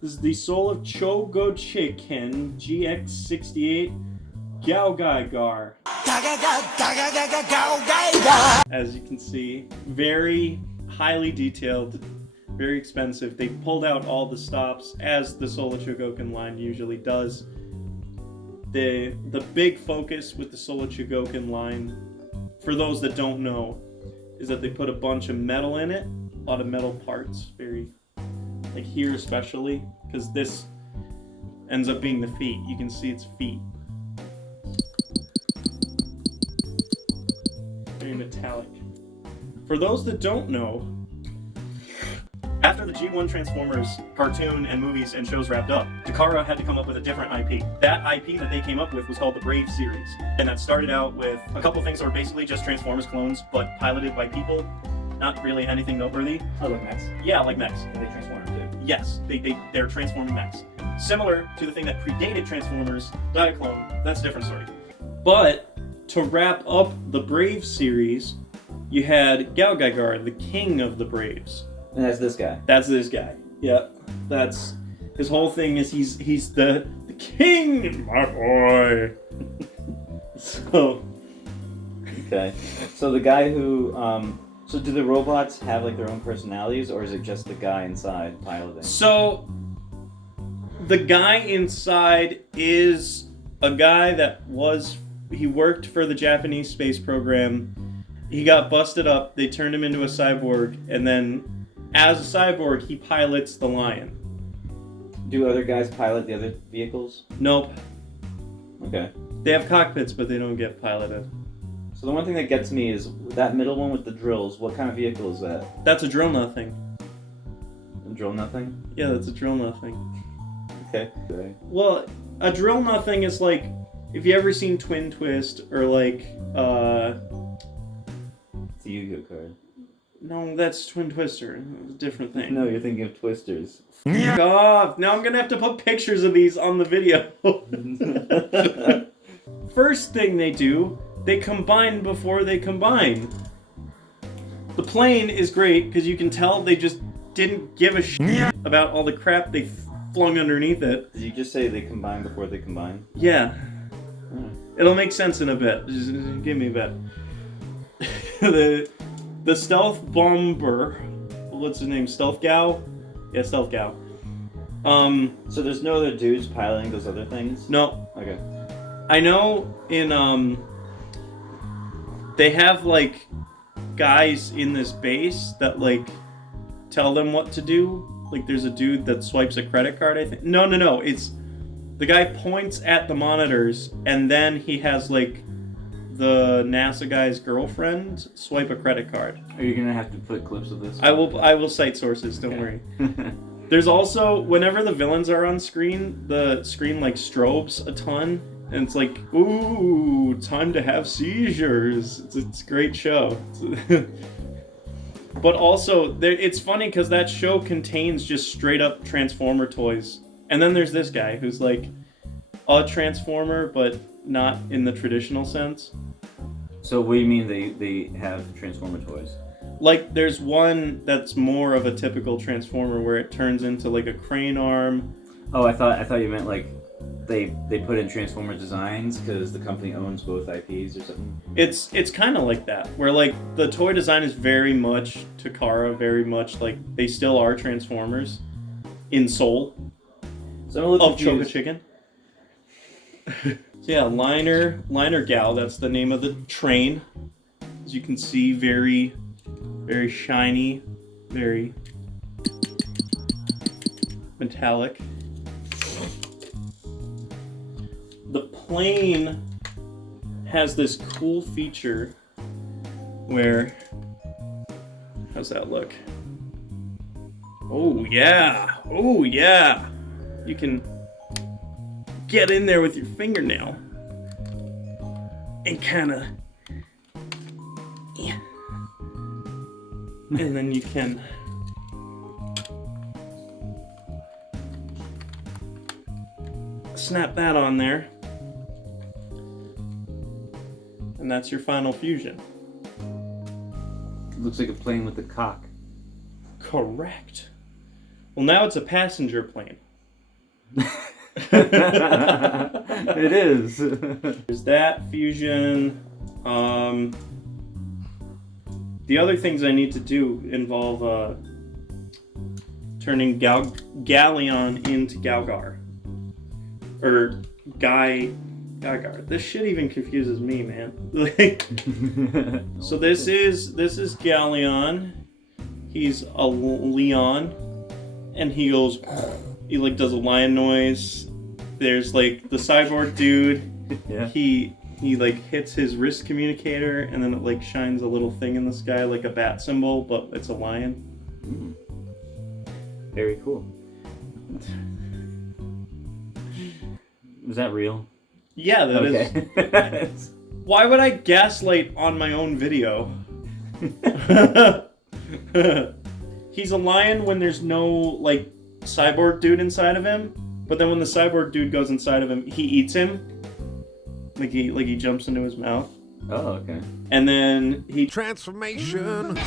This is the soul of Chogokin GX68 GaoGaiGar. As you can see, very highly detailed, very expensive. They pulled out all the stops, as the Soul of Chogokin line usually does. The big focus with the Soul of Chogokin line, for those that don't know, is that they put a bunch of metal in it, a lot of metal parts, very, like here especially, because this ends up being the feet. You can see its feet. Very metallic. For those that don't know, after the G1 Transformers cartoon and movies and shows wrapped up, Takara had to come up with a different IP. That IP that they came up with was called the Brave series. And that started out with a couple things that were basically just Transformers clones, but piloted by people. Not really anything noteworthy. Oh, like mechs? Yeah, like mechs. And they transform too? Yes, they're transforming mechs. Similar to the thing that predated Transformers, not a clone, that's a different story. But to wrap up the Brave series, you had GaoGaiGar, the king of the Braves. And that's this guy? That's this guy. Yeah. That's his whole thing is he's the king, my boy. So okay. So the guy who so do the robots have like their own personalities, or is it just the guy inside piloting? So the guy inside is a guy that he worked for the Japanese space program. He got busted up, they turned him into a cyborg, and then as a cyborg, he pilots the Lion. Do other guys pilot the other vehicles? Nope. Okay. They have cockpits, but they don't get piloted. So the one thing that gets me is that middle one with the drills. What kind of vehicle is that? That's a drill nothing. A drill nothing? Yeah, that's a drill nothing. Okay. Well, a drill nothing is like, if you ever seen Twin Twist, or like, It's a Yu-Gi-Oh card. No, that's Twin Twister. It's a different thing. No, you're thinking of Twisters. Fuck off! Now I'm gonna have to put pictures of these on the video. First thing they do, they combine before they combine. The plane is great because you can tell they just didn't give a shit about all the crap they flung underneath it. Did you just say they combine before they combine? Yeah. Oh. It'll make sense in a bit. Just give me a bit. The stealth bomber, what's his name? Stealth Gao? Yeah, Stealth Gao. So there's no other dudes piloting those other things? No. Okay. I know in, they have, like, guys in this base that, like, tell them what to do. Like, there's a dude that swipes a credit card, I think. No. It's, the guy points at the monitors, and then he has, like, the NASA guy's girlfriend swipe a credit card. Are you gonna have to put clips of this? I will cite sources, don't worry. There's also, whenever the villains are on screen, the screen like strobes a ton, and it's like, ooh, time to have seizures. It's a great show. But also, it's funny because that show contains just straight up Transformer toys. And then there's this guy who's like a Transformer, but not in the traditional sense. So what do you mean they have Transformer toys? Like, there's one that's more of a typical Transformer where it turns into like a crane arm. Oh, I thought you meant like they put in Transformer designs because the company owns both IPs or something. It's kind of like that, where like the toy design is very much Takara, very much like they still are Transformers in soul. So I'm of Chogokin. So yeah, Liner Gal, that's the name of the train. As you can see, very, very shiny, very metallic. The plane has this cool feature where, how's that look? Oh yeah, oh yeah. You can get in there with your fingernail and kind of, yeah. And then you can snap that on there, and that's your final fusion. It looks like a plane with a cock. Correct. Well, now it's a passenger plane. It is. There's that fusion. The other things I need to do involve turning Galleon into GaoGaiGar. Or GaoGaiGar. This shit even confuses me, man. Like, so this is Galleon. He's a Leon, and he goes. He like does a lion noise. There's like the cyborg dude. Yeah. He like hits his wrist communicator, and then it like shines a little thing in the sky like a bat symbol, but it's a lion. Mm. Very cool. Is that real? Yeah, that is. Why would I gaslight on my own video? He's a lion when there's no like cyborg dude inside of him, but then when the cyborg dude goes inside of him, he eats him. Like he jumps into his mouth. Oh, okay. And then he Transformation.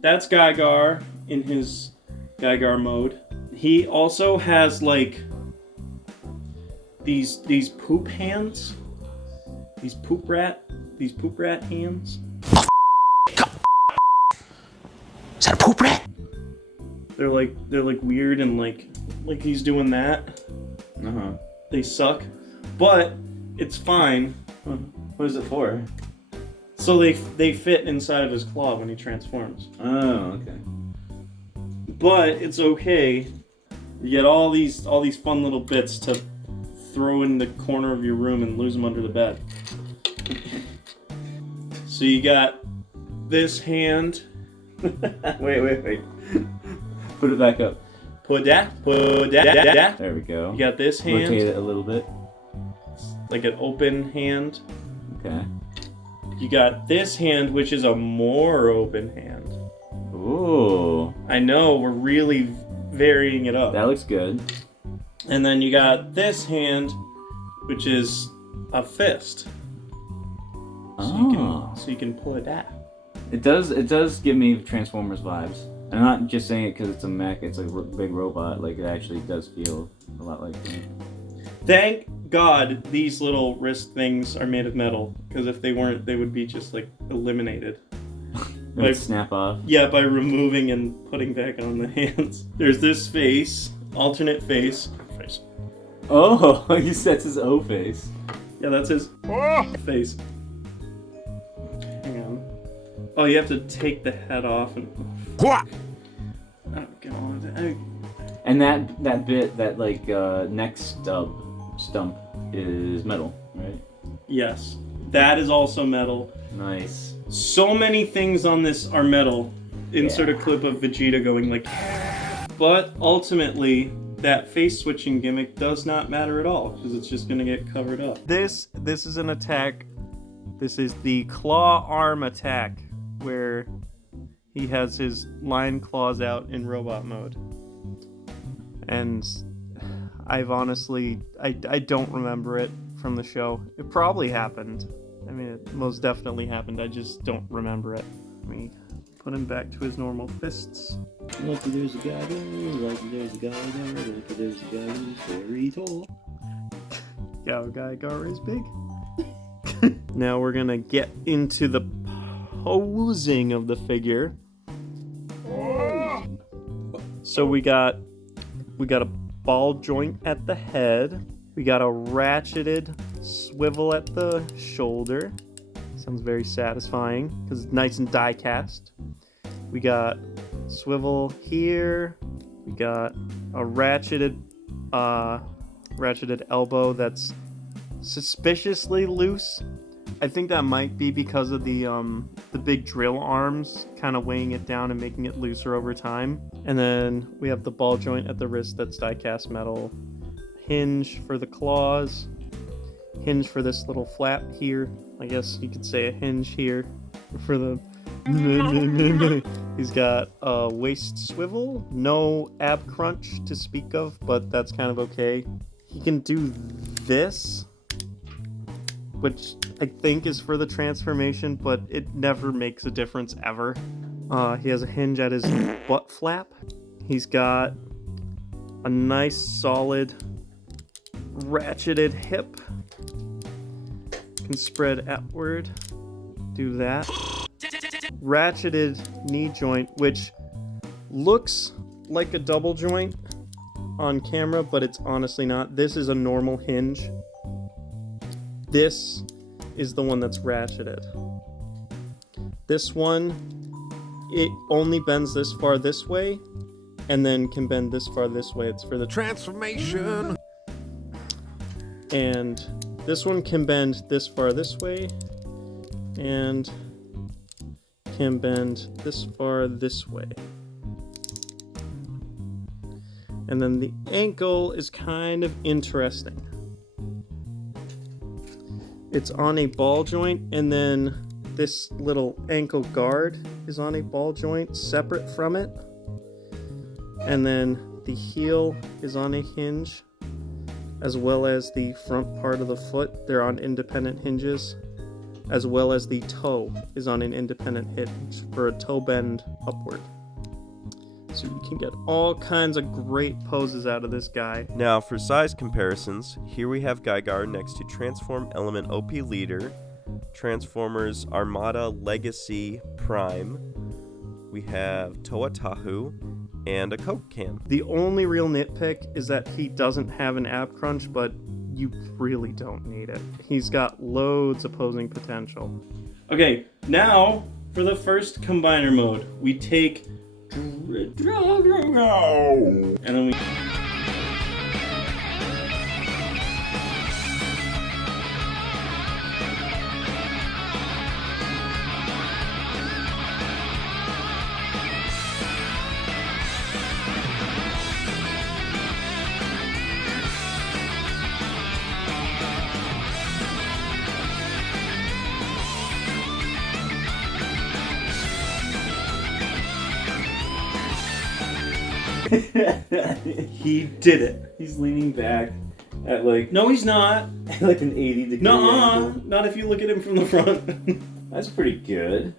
That's GaoGaiGar in his GaoGaiGar mode. He also has like these poop hands. These poop rat hands. Is that a poop rat? They're like weird and like he's doing that. Uh-huh. They suck, but it's fine. What is it for? So they fit inside of his claw when he transforms. Oh, okay. But it's okay. You get all these fun little bits to throw in the corner of your room and lose them under the bed. So you got this hand. Wait. Put it back up. Put that. There we go. You got this hand. Rotate it a little bit. Like an open hand. Okay. You got this hand, which is a more open hand. Ooh. I know, we're really varying it up. That looks good. And then you got this hand, which is a fist. So you can pull it out. It does give me Transformers vibes. I'm not just saying it because it's a mech. It's a big robot. Like, it actually does feel a lot like that. Thank God these little wrist things are made of metal, because if they weren't, they would be just like eliminated. It would snap off. Yeah, by removing and putting back on the hands. There's this face, alternate face. Oh, he sets his O face. Yeah, that's his face. Hang on. Oh, you have to take the head off and. What? Oh god. And that bit, that like neck stump is metal, right? Yes, that is also metal. Nice. So many things on this are metal. Insert a clip of Vegeta going like. But ultimately, that face switching gimmick does not matter at all because it's just gonna get covered up. This is an attack. This is the claw arm attack where he has his line claws out in robot mode. And I've honestly, I don't remember it from the show. It probably happened. I mean, it most definitely happened. I just don't remember it. Let me put him back to his normal fists. Lucky there's a guy there, lucky there's a guy there, lucky there's a guy who's very tall. GaoGaiGar is big. Now we're gonna get into the posing of the figure. So we got a ball joint at the head. We got a ratcheted swivel at the shoulder. Sounds very satisfying because it's nice and die cast. We got swivel here. We got a ratcheted elbow that's suspiciously loose. I think that might be because of the big drill arms kind of weighing it down and making it looser over time. And then we have the ball joint at the wrist that's die-cast metal. Hinge for the claws. Hinge for this little flap here. I guess you could say a hinge here for the... He's got a waist swivel. No ab crunch to speak of, but that's kind of okay. He can do this, which I think is for the transformation, but it never makes a difference ever. He has a hinge at his butt flap. He's got a nice solid ratcheted hip. Can spread outward. Do that. Ratcheted knee joint, which looks like a double joint on camera, but it's honestly not. This is a normal hinge. This is the one that's ratcheted. This one, it only bends this far this way, and then can bend this far this way. It's for the Transformation. And this one can bend this far this way, and can bend this far this way. And then the ankle is kind of interesting. It's on a ball joint, and then this little ankle guard is on a ball joint separate from it. And then the heel is on a hinge, as well as the front part of the foot. They're on independent hinges, as well as the toe is on an independent hinge for a toe bend upward. So you can get all kinds of great poses out of this guy. Now, for size comparisons, here we have GaoGaiGar next to Transform Element OP Leader, Transformers Armada Legacy Prime, we have Toa Tahu, and a Coke can. The only real nitpick is that he doesn't have an ab crunch, but you really don't need it. He's got loads of posing potential. Okay, now for the first combiner mode, we take and then we he did it. He's leaning back at like No, he's not. like an 80-degree Nuh-uh. angle. Not if you look at him from the front. That's pretty good.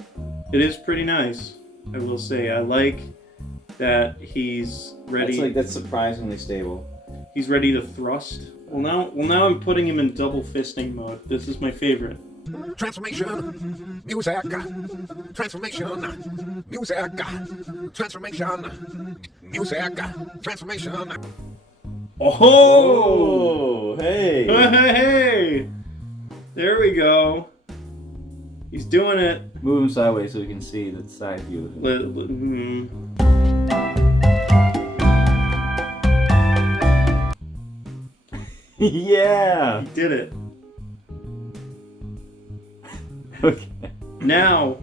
It is pretty nice, I will say. I like that he's ready. That's surprisingly stable. He's ready to thrust. Well, now I'm putting him in double fisting mode. This is my favorite. Transformation. Music. Transformation. Music. Transformation. Music. Transformation. Oh! hey! Hey! There we go. He's doing it. Move him sideways so we can see the side view of him. Yeah! He did it. Okay. Now,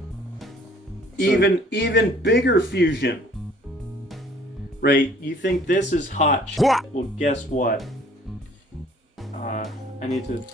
even bigger fusion. Right? You think this is hot shit. What? Well, guess what? I need to.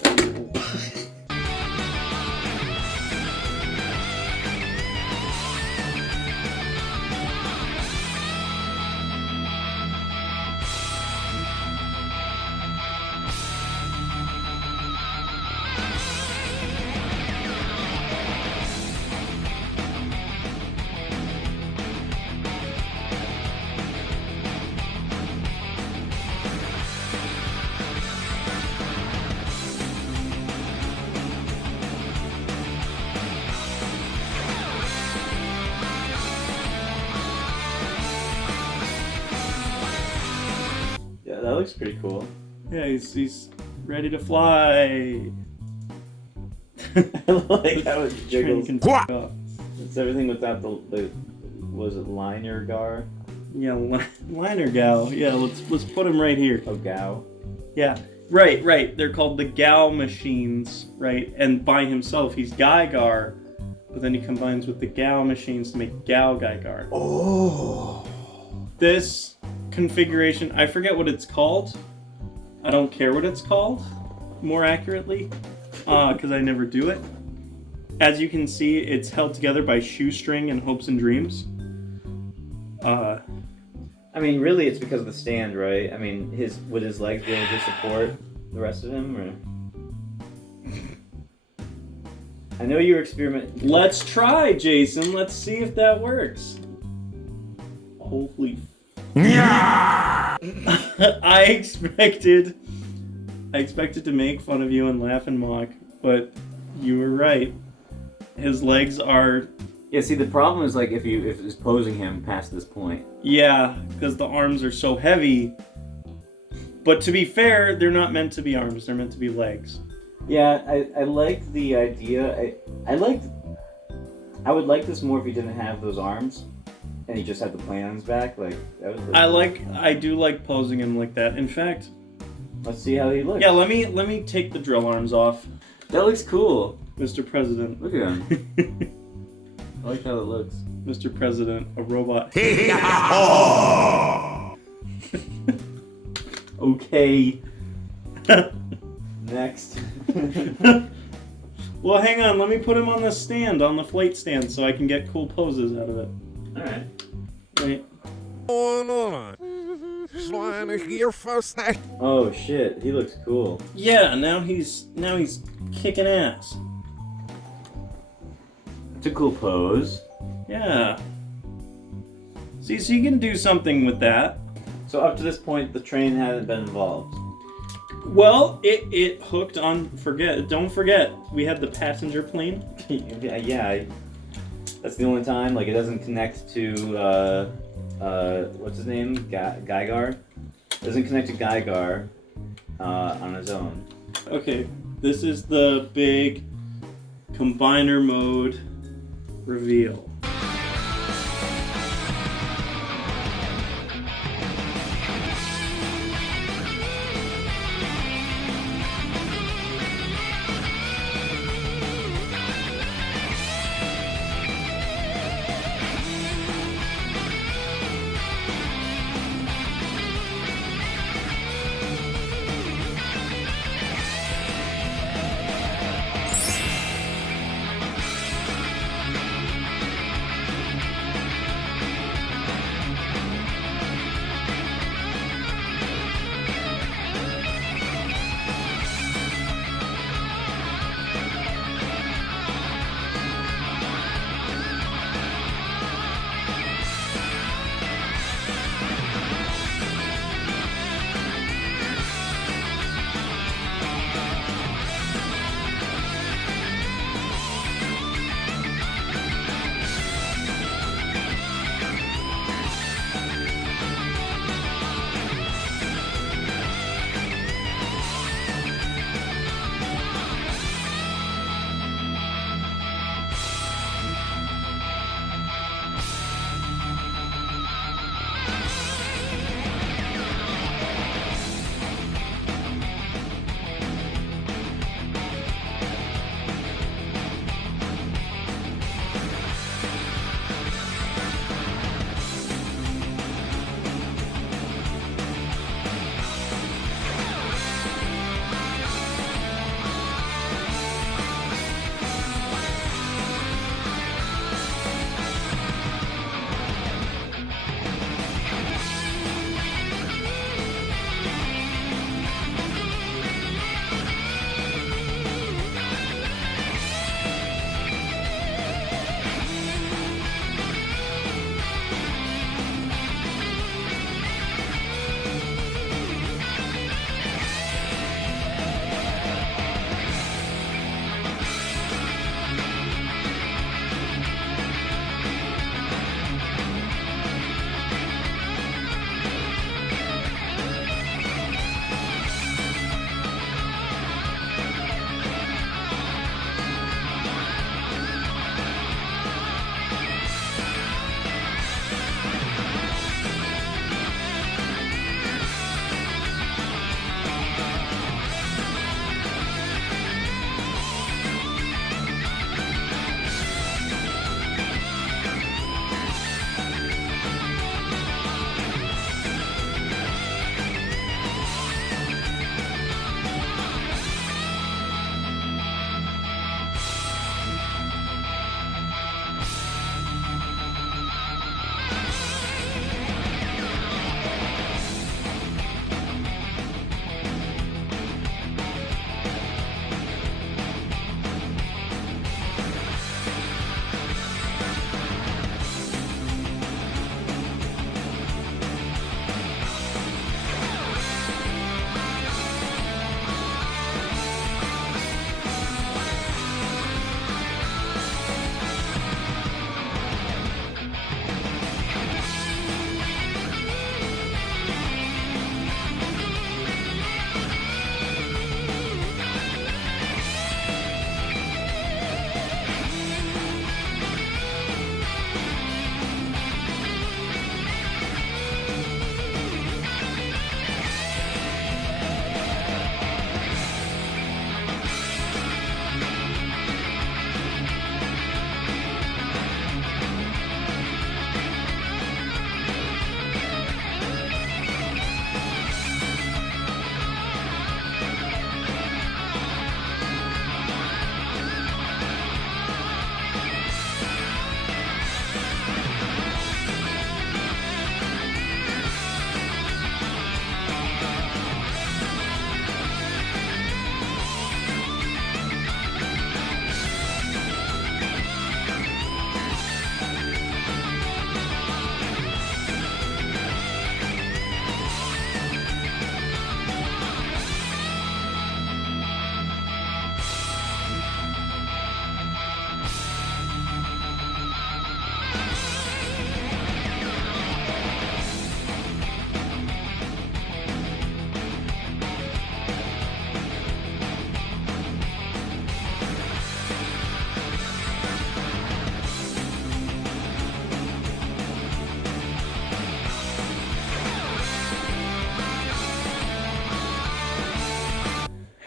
Yeah, that looks pretty cool. Yeah, he's ready to fly. I like how it jiggles. Train can What? f- off. It's everything without the was it liner gar? Yeah, liner gal. Yeah, let's put him right here. Oh, Gao. Yeah, right. They're called the Gao machines, right? And by himself, he's GaoGaiGar, but then he combines with the Gao machines to make GaoGaiGar. Oh. This configuration, I forget what it's called. I don't care what it's called, more accurately, because I never do it. As you can see, it's held together by shoestring and hopes and dreams. I mean, really, it's because of the stand, right? I mean, would his legs be able to support the rest of him, or? I know you were experimenting. Let's try, Jason. Let's see if that works. Holy. I expected to make fun of you and laugh and mock, but you were right. His legs are, Yeah. See, the problem is like if it's posing him past this point. yeah, because the arms are so heavy. But to be fair, they're not meant to be arms. They're meant to be legs. Yeah, I like the idea. I would like this more if he didn't have those arms, and he just had the plane on his back. Like that was. I do like posing him like that. In fact, Let's see how he looks. yeah, let me take the drill arms off, That looks cool. Mr. President. Look at him. I like how it looks. Mr. President, a robot. Okay. Next. Well, hang on. Let me put him on the stand, on the flight stand, so I can get cool poses out of it. All right. Right. Slime here first. Oh shit, he looks cool. Yeah. Now he's kicking ass. It's a cool pose. Yeah. See, so you can do something with that. So up to this point, the train hadn't been involved. Well, it hooked on. Don't forget, we had the passenger plane. Yeah, that's the only time. Like it doesn't connect to what's his name? GaoGaiGar. Doesn't connect to GaoGaiGar on his own. Okay, this is the big combiner mode reveal.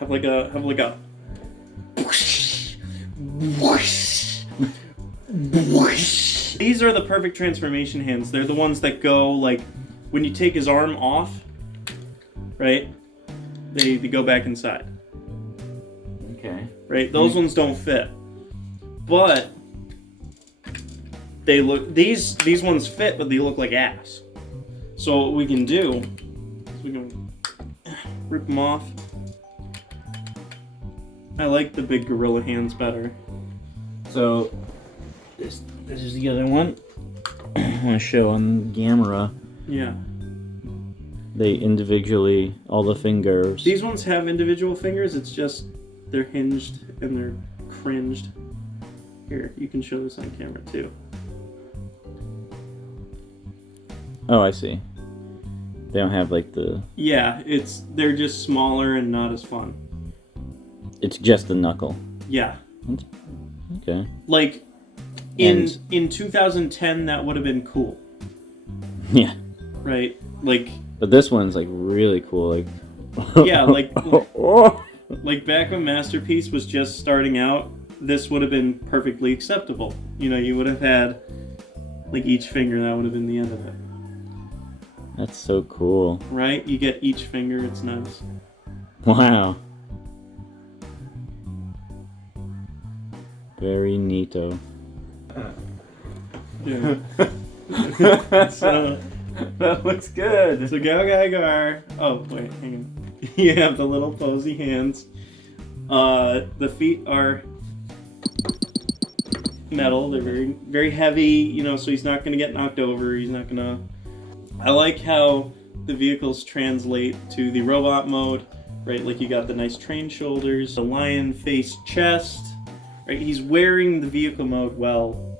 Have like a These are the perfect transformation hands. They're the ones that go like when you take his arm off, right? They go back inside. Okay. Right? Those ones don't fit. But they look these ones fit, but they look like ass. So what we can do is we can rip them off. I like the big gorilla hands better. So this is the other one. I want to show on camera. Yeah. They individually, all the fingers. These ones have individual fingers, it's just they're hinged and they're cringed. Here, you can show this on camera too. Oh, I see. They don't have like the... Yeah, they're just smaller and not as fun. It's just the knuckle. Yeah. Okay. Like, in 2010, that would have been cool. Yeah. Right? Like... But this one's like really cool. Like... Yeah, like back when Masterpiece was just starting out, this would have been perfectly acceptable. You know, you would have had like each finger, that would have been the end of it. That's so cool. Right? You get each finger, it's nice. Wow. Very neato. Yeah. So that looks good. So GaoGaiGar. Oh wait, hang on. You have the little posy hands. The feet are metal. They're very, very heavy. You know, so he's not gonna get knocked over. He's not gonna. I like how the vehicles translate to the robot mode. Right, like you got the nice train shoulders, the lion face chest. Right, he's wearing the vehicle mode well,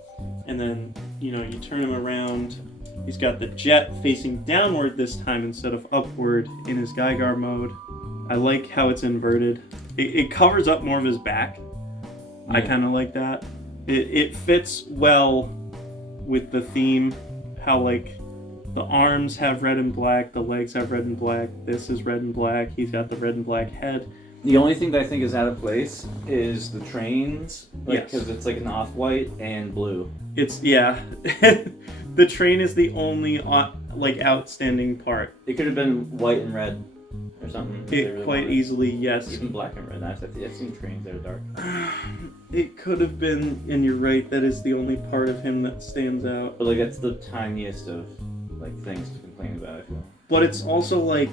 and then you know you turn him around. He's got the jet facing downward this time instead of upward in his GaoGaiGar mode. I like how it's inverted. It covers up more of his back. Yeah. I kind of like that. It fits well with the theme. How like the arms have red and black, the legs have red and black. This is red and black. He's got the red and black head. The only thing that I think is out of place is the trains, Yes. Because it's like an off-white and blue. It's, yeah. The train is the only, like, outstanding part. It could have been white and red or something. It quite easily, yes. Even black and red. I've seen trains that are dark. It could have been, and you're right, that is the only part of him that stands out. But, like, that's the tiniest of, like, things to complain about, I feel. But it's also, like,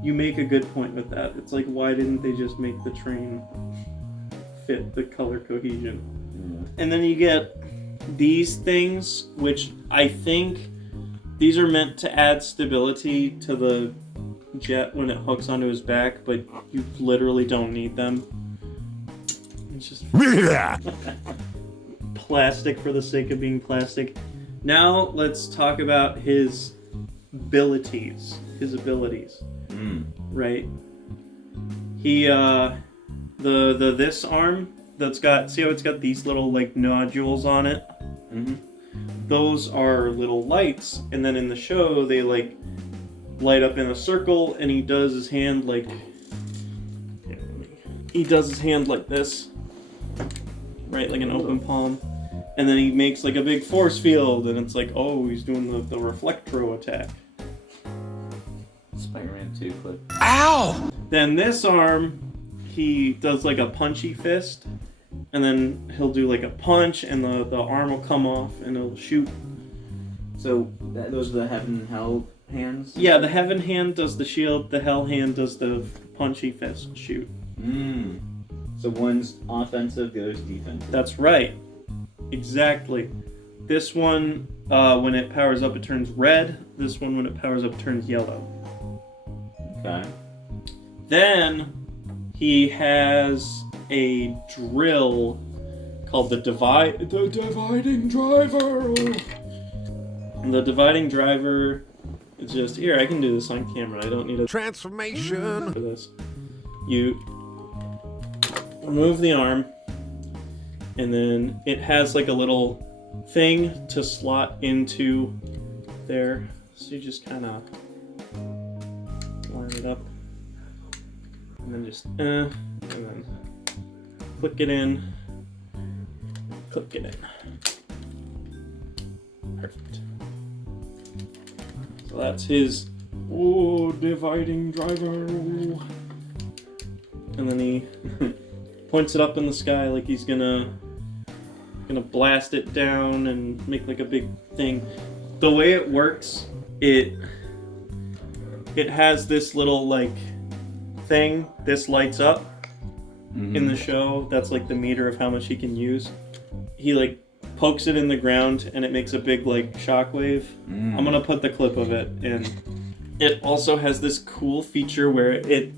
you make a good point with that. It's like, why didn't they just make the train fit the color cohesion? Yeah. And then you get these things, which I think these are meant to add stability to the jet when it hooks onto his back, but you literally don't need them. It's just plastic for the sake of being plastic. Now let's talk about his abilities. Right? He this arm that's got, see how it's got these little like nodules on it? Mm-hmm. Those are little lights, and then in the show they like light up in a circle, and he does his hand like this, right, like an open palm, and then he makes like a big force field, and it's like, oh, he's doing the reflectro attack. Spider-Man 2 clip. Ow! Then this arm, he does like a punchy fist, and then he'll do like a punch, and the arm will come off, and it'll shoot. So those are the heaven and hell hands? Yeah, the heaven hand does the shield, the hell hand does the punchy fist shoot. So one's offensive, the other's defensive. That's right. Exactly. This one, when it powers up, it turns red. This one, when it powers up, turns yellow. Okay. Then he has a drill called the dividing driver. And the dividing driver is just, here, I can do this on camera. I don't need a transformation for this. You remove the arm, and then it has like a little thing to slot into there. So you just kind of line it up. and then just and then click it in, click it in. Perfect. So that's his dividing driver. And then he points it up in the sky like he's gonna blast it down and make like a big thing. The way it works, it has this little like thing. This lights up in the show. That's like the meter of how much he can use. He like pokes it in the ground and it makes a big like shockwave. I'm gonna put the clip of it in. It also has this cool feature where it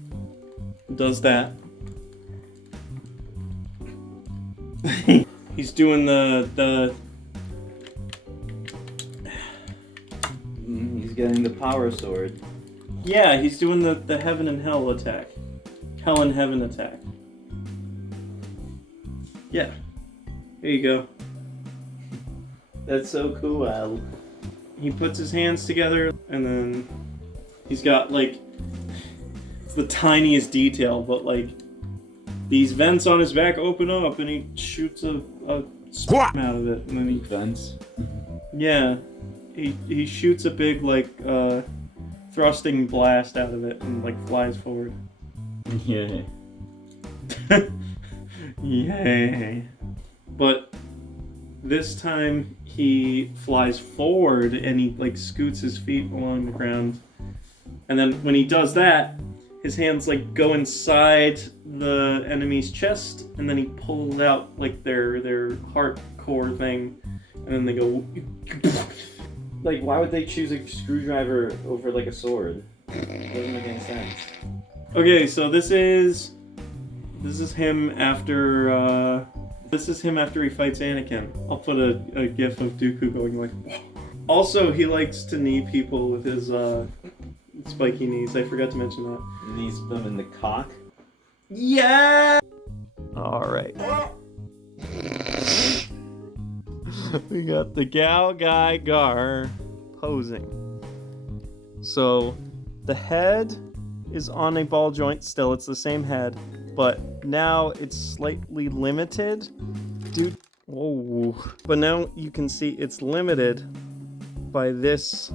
does that. He's doing the He's getting the power sword. yeah, he's doing the heaven and hell attack. Hell and heaven attack. Yeah. Here you go. That's so cool, Al. He puts his hands together and then he's got like, it's the tiniest detail, but like these vents on his back open up and he shoots a sperm out of it. And then he, Vents. yeah, he shoots a big like thrusting blast out of it and like flies forward. Yeah. Yay. But this time he flies forward and he like scoots his feet along the ground. And then when he does that, his hands like go inside the enemy's chest and then he pulls out like their heart core thing and then they go Like, why would they choose a screwdriver over like a sword? It doesn't make any sense. Okay, so this is him after he fights Anakin. I'll put a gif of Dooku going like also he likes to knee people with his spiky knees. I forgot to mention that. Knees them in the cock. Yeah. All right. We got the GaoGaiGar posing. So the head is on a ball joint still. It's the same head, but now it's slightly limited. Dude, whoa. But now you can see it's limited by this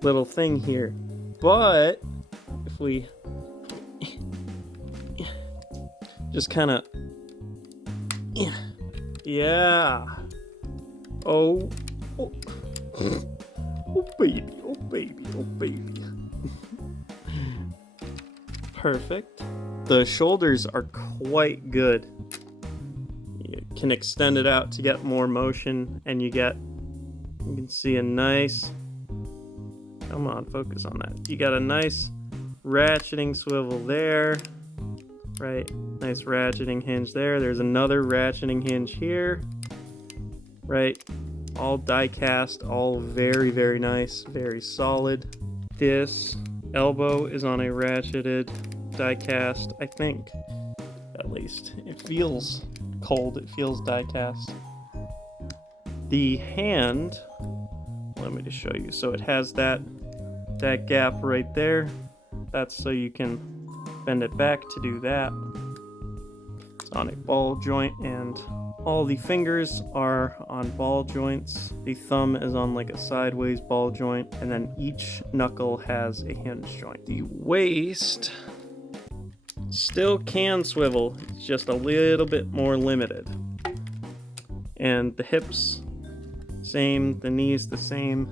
little thing here. But if we just kind of, yeah. Oh, oh, oh baby, oh baby, oh baby. Perfect. The shoulders are quite good. You can extend it out to get more motion, and you can see a nice, come on, focus on that. You got a nice ratcheting swivel there, right? Nice ratcheting hinge there. There's another ratcheting hinge here, right? All die cast, all very, very nice, very solid. This elbow is on a ratcheted die cast, I think, at least. It feels cold, it feels die cast. The hand, let me just show you. So it has that gap right there. That's so you can bend it back to do that. It's on a ball joint and all the fingers are on ball joints. The thumb is on like a sideways ball joint, and then each knuckle has a hinge joint. The waist still can swivel, it's just a little bit more limited. And the hips, same, the knees the same.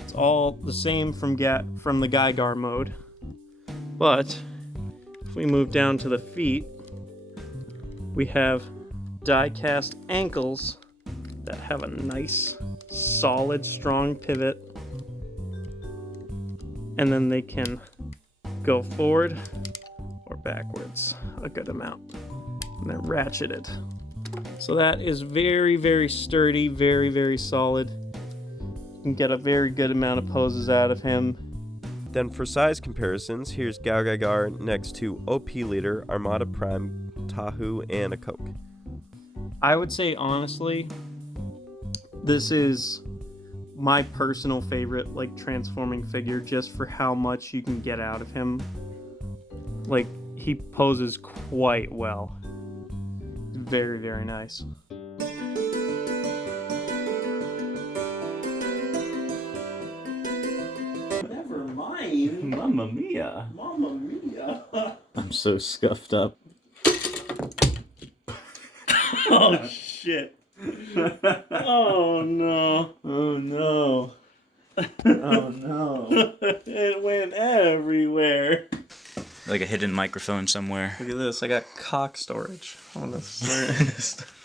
It's all the same from the GaoGaiGar mode. But if we move down to the feet, we have die-cast ankles that have a nice, solid, strong pivot. And then they can go forward or backwards a good amount. And they're ratcheted. So that is very, very sturdy, very, very solid. You can get a very good amount of poses out of him. Then for size comparisons, here's GaoGaiGar next to OP Leader, Armada Prime, Tahu, and a Coke. I would say, honestly, this is my personal favorite, like, transforming figure, just for how much you can get out of him. like he poses quite well. Very, very nice. Never mind. Mamma mia. Mamma mia. I'm so scuffed up. Oh shit. Oh no. Oh no. Oh no. It went everywhere. Like a hidden microphone somewhere. Look at this. I got cock storage on this.